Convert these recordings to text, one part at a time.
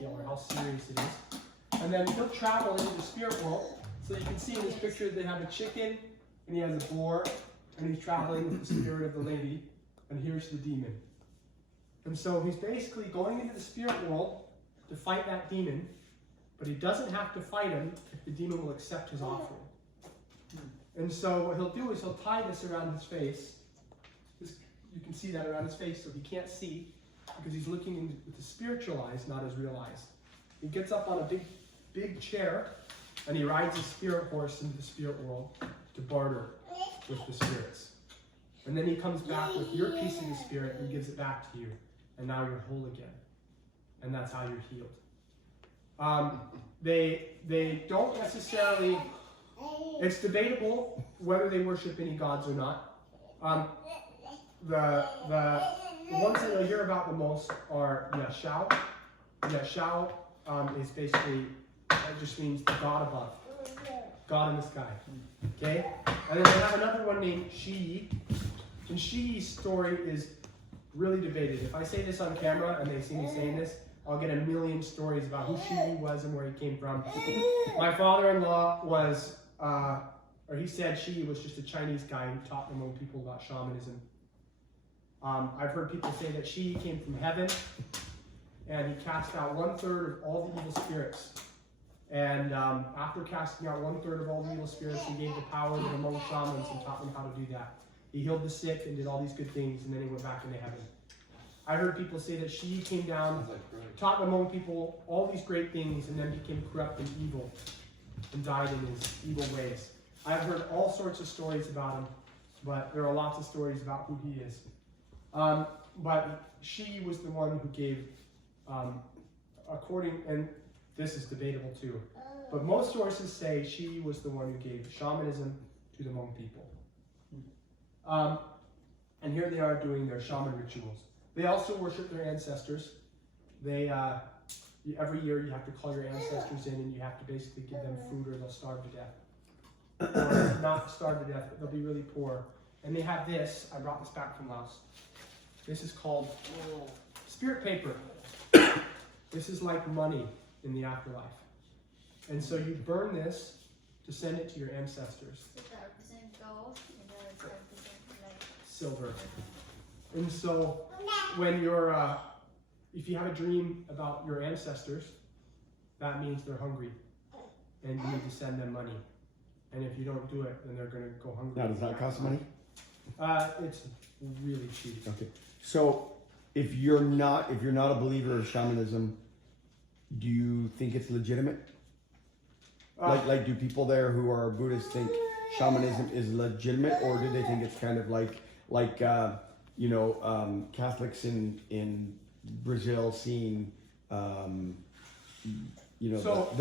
deal or how serious it is. And then he'll travel into the spirit world. So you can see in this picture they have a chicken, and he has a boar, and he's traveling with the spirit of the lady, and here's the demon. And so he's basically going into the spirit world to fight that demon, but he doesn't have to fight him if the demon will accept his offering. And so what he'll do is he'll tie this around his face. You can see that around his face, so he can't see because he's looking with the spiritual eyes, not his real eyes. He gets up on a big chair, and he rides a spirit horse into the spirit world to barter with the spirits. And then he comes back with your piece of the spirit and gives it back to you. And now you're whole again. And that's how you're healed. They don't necessarily, it's debatable whether they worship any gods or not. The ones that you'll hear about the most are Yashao. Yashao is basically, it just means the God above. God in the sky. Okay? And then they have another one named Shi. And Shi's story is really debated. If I say this on camera and they see me saying this, I'll get a million stories about who Shi was and where he came from. My father-in-law was, or he said Shi was just a Chinese guy who taught Hmong people about shamanism. I've heard people say that Shi came from heaven and he cast out 1/3 of all the evil spirits. And after casting out 1/3 of all the evil spirits, he gave the power to the Hmong shamans and taught them how to do that. He healed the sick and did all these good things, and then he went back into heaven. I heard people say that Shi came down, taught the Hmong people all these great things, and then became corrupt and evil, and died in his evil ways. I've heard all sorts of stories about him, but there are lots of stories about who he is. But Shi was the one who gave, and this is debatable too, but most sources say Shi was the one who gave shamanism to the Hmong people. And here they are doing their shaman rituals. They also worship their ancestors. They every year you have to call your ancestors in and you have to basically give them food or they'll starve to death. Or not starve to death, but they'll be really poor. And they have this, I brought this back from Laos. This is called spirit paper. This is like money in the afterlife. And so you burn this to send it to your ancestors. Is that represent gold? And then it's represent like Silver. And so when you're, if you have a dream about your ancestors, that means they're hungry. And you need to send them money. And if you don't do it, then they're going to go hungry. Now, does that cost money? It's really cheap. Okay. So if you're not a believer of shamanism, do you think it's legitimate? Like do people there who are Buddhists think shamanism is legitimate, or do they think it's kind of like Catholics in Brazil seeing the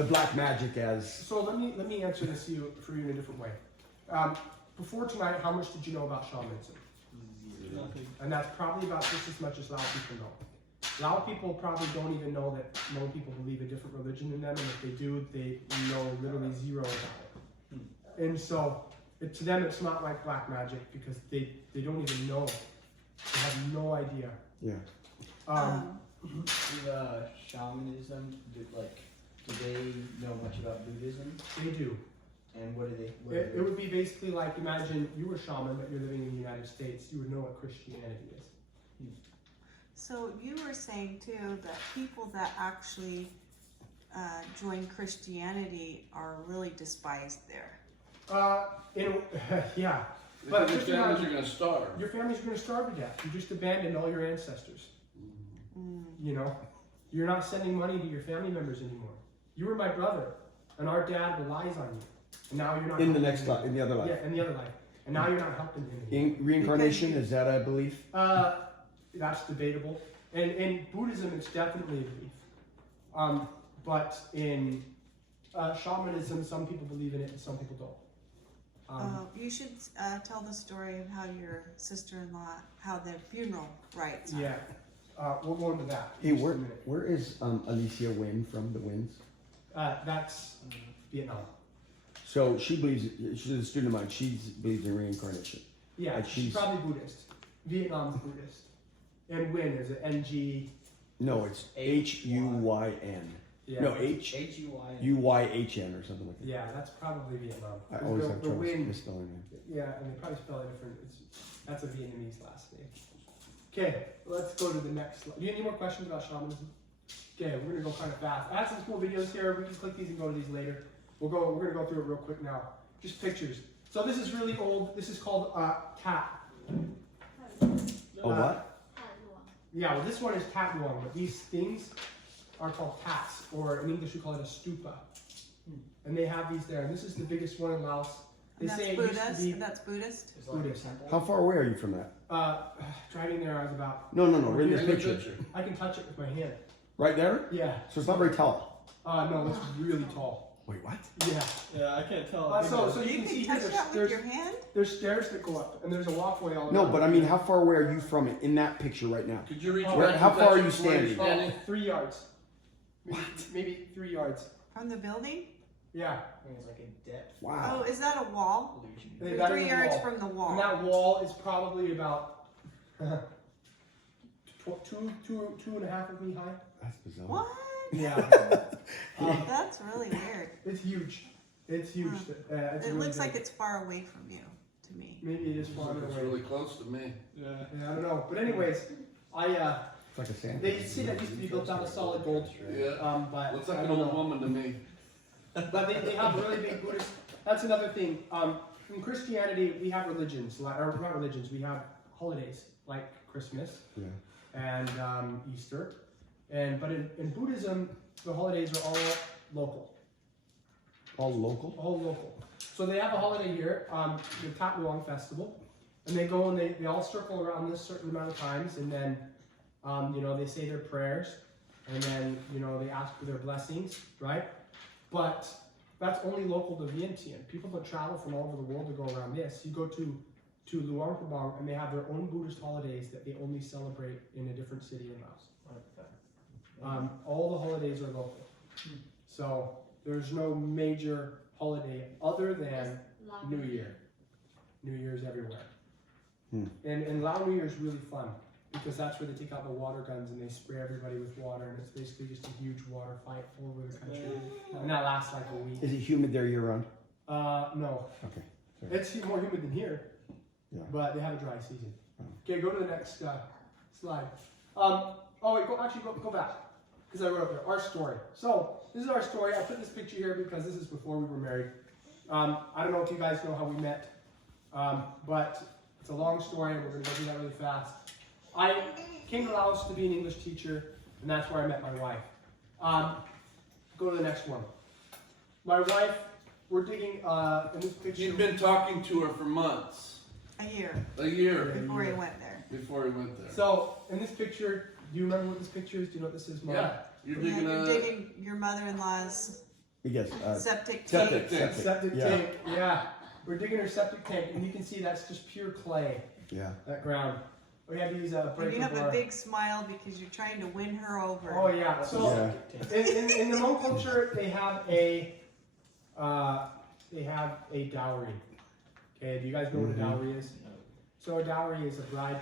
black magic as? So let me answer this for you in a different way. Before tonight, how much did you know about shamanism? And that's probably about just as much as Lao people know. Lao people probably don't even know that Hmong people believe a different religion in them, and if they do, they know literally zero about it. And so, to them, it's not like black magic because they don't even know. They have no idea. Yeah. Shamanism, do they know much about Buddhism? They do. And what do they? It would be basically like, imagine you were a shaman, but you're living in the United States. You would know what Christianity is. So you were saying too that people that actually join Christianity are really despised there. Yeah. But your families are going to starve. Your families are going to starve to death. You just abandoned all your ancestors. You know, you're not sending money to your family members anymore. You were my brother, and our dad relies on you. And now you're not in the next life, in the other life. Yeah, in the other life. And now you're not helping him anymore. In reincarnation, is that a belief? That's debatable. And in Buddhism, it's definitely a belief. But in shamanism, some people believe in it and some people don't. You should tell the story of how your sister-in-law, how the funeral rites are. Yeah, we'll go into that. Hey, where is Alicia Wynn from, the Winds? That's Vietnam. So she believes, she's a student of mine, she believes in reincarnation. Yeah, she's probably Buddhist. Vietnam's Buddhist. And Wynn is an No, it's Huynh. Yeah. No, H-U-Y. Huyhn or something like that. Yeah, that's probably Vietnam. I always have the trouble wind. misspelling it. Yeah, and they probably spell it different. That's a Vietnamese last name. Okay, let's go to the next slide. Do you have any more questions about shamanism? Okay, we're gonna go kind of fast. I have some cool videos here. We can click these and go to these later. We're gonna go through it real quick now. Just pictures. So this is really old. This is called tat. Oh, what? Yeah, well, this one is tat luang, but these things are called tats, or in English we call it a stupa. And they have these there. And this is the biggest one in Laos. They And that's say it Buddhist. used to be And that's Buddhist. It's like Buddhist. temple. How far away are you from that? driving there. I was about. No, we're in this In the picture. picture. I can touch it with my hand. Right there? Yeah. So it's not very tall. No, it's really tall. Wait, what? Yeah. Yeah, I can't tell. So you You can see can here, touch that with your hand? there's stairs that go up, and there's a walkway all No, around. but I mean, how far away are you from it in that picture right now? Could you reach Oh, back how and far touch are you it where you're standing? 3 yards. Maybe 3 yards. From the building? Yeah. It's like a depth Oh, Wow. is that a wall? illusion. That You're is 3 a yards wall. from the wall. And that wall is probably about two and a half of me high. That's bizarre. What? Yeah. That's really weird. It's huge. It's huge. It's It really looks like big. it's far away from you, to me. Maybe it is farther It's away. really close to me. Yeah. Yeah, I don't know. But anyways, It's like a sand. they see that used to be built out of solid gold. Yeah. But Looks like I an don't old know. woman to me. But they have really big Buddhist. That's another thing. In Christianity, we have religions, or not religions. We have holidays like Christmas Yeah. and Easter, but in Buddhism, the holidays are all local. All local? All local. So they have a holiday here, the Tat Luang Festival, and they go and they all circle around this certain amount of times, and then they say their prayers, and then they ask for their blessings, right? But that's only local to Vientiane. People don't travel from all over the world to go around this. You go to Luang Prabang, and they have their own Buddhist holidays that they only celebrate in a different city in Laos. All the holidays are local. So there's no major holiday other than New Year. New Year's everywhere. And Lao New Year is really fun because that's where they take out the water guns and they spray everybody with water, and it's basically just a huge water fight all over the country. And that lasts like a week. Is it humid there year round? No. Okay. Sorry. It's more humid than here, Yeah. but they have a dry season. Oh. Okay, go to the next slide. Go back, because I wrote up there, our story. So, this is our story. I put this picture here because this is before we were married. I don't know if you guys know how we met, but it's a long story, and we're going to go through that really fast. I came to Laos to be an English teacher, and that's where I met my wife. Go to the next one. My wife, we're digging in this picture. You'd been talking to her for months. A year A year before he went there. before he went there. So, in this picture, do you remember what this picture is? Do you know what this is, Mom? Yeah. You're Yeah, digging you're a... digging your mother-in-law's Yes. septic Septic. tank. Septic Yeah. tank, yeah. We're digging her septic tank, and you can see that's just pure clay, Yeah. that ground. We had to use a And breaker you have a bar. big smile because you're trying to win her over. Oh yeah. So Yeah. in the Hmong culture, they have a dowry. Okay, do you guys know what a dowry is? So a dowry is a bride